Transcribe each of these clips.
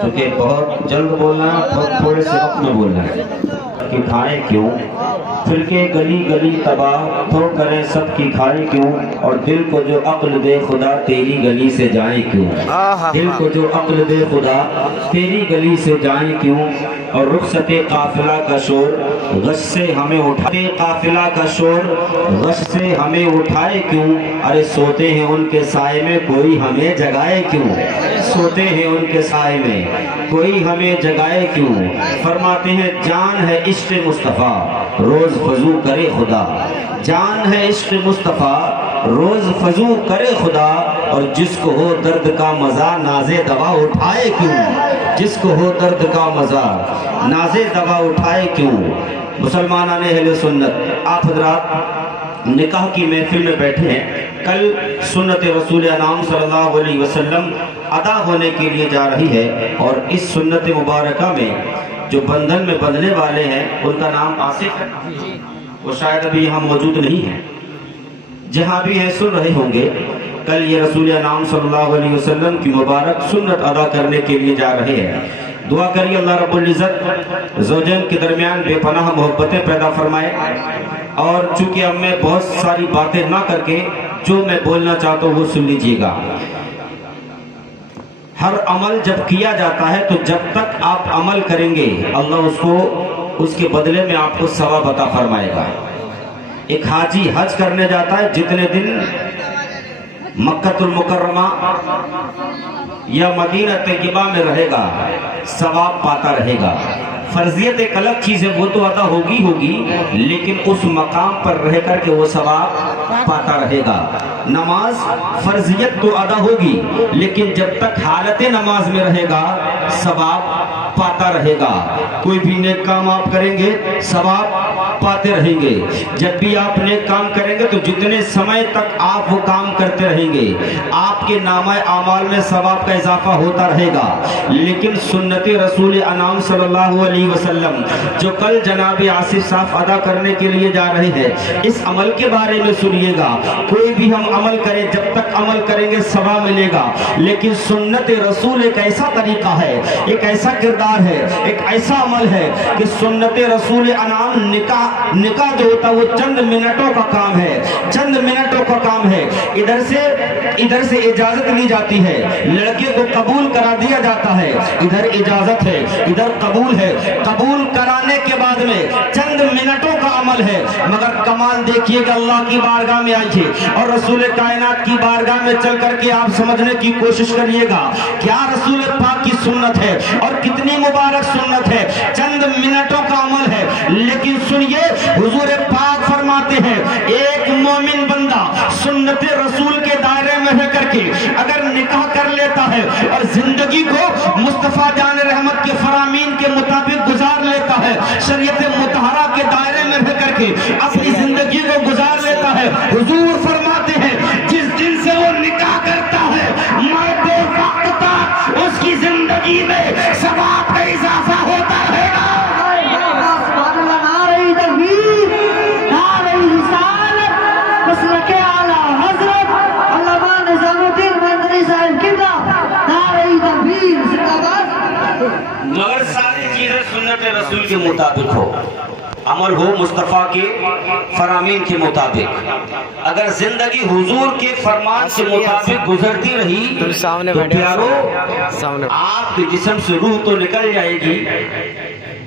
کیونکہ بہت جلد بولنا ہے، بہت تھوڑے سے وقت میں بولنا ہے کہ کھائیں کیوں پھر کے گلی گلی تباہ، تو کریں سب کی کھائیں کیوں، اور دل کو جو عقل دے خدا تیری گلی سے جائیں کیوں، دل کو جو عقل دے خدا تیری گلی سے جائیں کیوں، اور رخصت قافلہ کا شور غش سے ہمیں اٹھائے، قافلہ کا شور غش سے ہمیں اٹھائے کیوں، ارے سوتے ہیں ان کے سائے میں کوئی ہمیں جگائے کیوں، سوتے ہیں ان کے سائے میں کوئی ہمیں جگائے کیوں، فرماتے ہیں جان ہے عشق مصطفیٰ روز فضو کرے خدا، جان ہے عشق مصطفیٰ روز فضو کرے خدا، اور جس کو ہو درد کا مزہ ناز دوا اٹھائے کیوں، جس کو ہو درد کا مزہ ناز دوا اٹھائے کیوں۔ مسلمانان اہل سنت، آپ حضرات نکاح کی محفل میں بیٹھے ہیں، کل سنت رسول انعام صلی اللہ علیہ وسلم ادا ہونے کے لیے جا رہی ہے، اور اس سنت مبارکہ میں جو بندھن میں بندھنے والے ہیں ان کا نام آصف ہے، وہ شاید ابھی یہاں موجود نہیں ہیں، جہاں بھی ہیں سن رہے ہوں گے۔ کل یہ رسول انعام صلی اللہ علیہ وسلم کی مبارک سنت ادا کرنے کے لیے جا رہے ہیں۔ دعا کریے اللہ رب العزت زوجین کے درمیان بے پناہ محبتیں پیدا فرمائے، اور چونکہ اب میں بہت ساری باتیں نہ کر کے جو میں بولنا چاہتا ہوں وہ سن لیجئے گا۔ ہر عمل جب کیا جاتا ہے تو جب تک آپ عمل کریں گے اللہ اس کے بدلے میں آپ کو ثواب عطا فرمائے گا۔ ایک حاجی حج کرنے جاتا ہے، جتنے دن مکہ المکرمہ یا مدینہ طیبہ میں رہے گا ثواب پاتا رہے گا۔ فرضیت ایک الگ چیز ہے، وہ تو ادا ہوگی لیکن اس مقام پر رہ کر کے وہ ثواب پاتا رہے گا۔ نماز فرضیت تو ادا ہوگی لیکن جب تک حالت نماز میں رہے گا ثواب پاتا رہے گا۔ کوئی بھی نیک کام آپ کریں گے ثواب پاتے رہیں گے۔ جب بھی آپ نیک کام کریں گے تو جتنے سمے تک آپ وہ کام کرتے رہیں گے آپ کے نامہ اعمال میں ثواب کا اضافہ ہوتا رہے گا۔ لیکن سنت رسول انعام صلی اللہ علیہ وسلم جو کل جناب آصف صاحب ادا کرنے کے لیے جا رہے ہیں، اس عمل کے بارے میں سنیے گا۔ کوئی بھی ہم عمل کریں، جب تک عمل کریں گے ثواب ملے گا، لیکن سنت رسول ایک ایسا طریقہ ہے، ایک ایسا کردار ہے، ایک ایسا عمل ہے کہ سنت رسول انعام نکاح جو ہوتا ہے وہ چند منٹوں کا کام ہے، چند منٹوں کا کام ہے۔ ادھر سے اجازت لی جاتی ہے، لڑکے کو قبول کرا دیا جاتا ہے، ادھر اجازت ہے، ادھر قبول ہے، قبول کرانے کے بعد میں چند منٹوں کا عمل ہے، مگر کمال دیکھیے کہ اللہ کی بارگاہ میں آئیے اور رسول کائنات کی بارگاہ میں چل کر کے آپ سمجھنے کی کوشش کریے گا کیا رسول پاک کی سنت ہے اور کتنی مبارک سنت ہے۔ چند منٹوں کا عمل ہے، لیکن سنیے حضور پاک فرماتے ہیں ایک مومن بندہ سنت رسول کے دائرے میں رہ کر کے اگر نکاح کر لیتا ہے اور زندگی کو مصطفیٰ جان رحمت کے فرامین کے مطابق گزار لیتا ہے، شریعت مطہرہ کے دائرے میں رہ کر کے اپنی زندگی کو گزار لیتا ہے، حضور فرماتے ہیں جس دن سے وہ نکاح کرتا ہے مرتے وقت تک اس کی زندگی میں ثواب کا اضافہ ہوتا رہے گا۔ مگر ساری چیزیں سنت رسول کے مطابق ہو، عمل ہو مصطفیٰ کے فرامین کے مطابق۔ اگر زندگی حضور کے فرمان کے مطابق گزرتی رہی تو پیارو آپ کے جسم سے روح تو نکل جائے گی،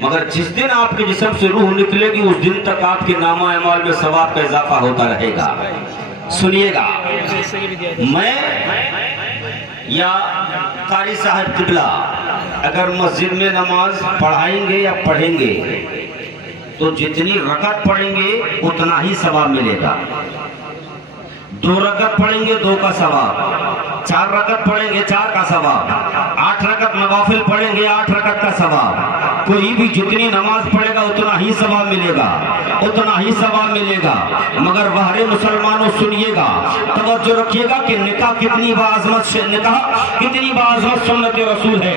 مگر جس دن آپ کے جسم سے روح نکلے گی اس دن تک آپ کے نامہ اعمال میں ثواب کا اضافہ ہوتا رہے گا۔ سنیے گا، میں یا قاری صاحب قبلہ اگر مسجد میں نماز پڑھائیں گے یا پڑھیں گے تو جتنی رکعت پڑھیں گے اتنا ہی ثواب ملے گا۔ 2 رکعت پڑھیں گے 2 کا ثواب، 4 رکعت پڑھیں گے 4 کا ثواب، 8 رکعت نوافل پڑھیں گے 8 رکعت کا ثواب۔ کوئی بھی جتنی نماز پڑھے گا اتنا ہی ثواب ملے گا، اتنا ہی ثواب ملے گا۔ مگر باہر مسلمانوں سنیے گا، توجہ رکھیے گا کہ نکاح کتنی باعظمت سنت رسول ہے۔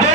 2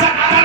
70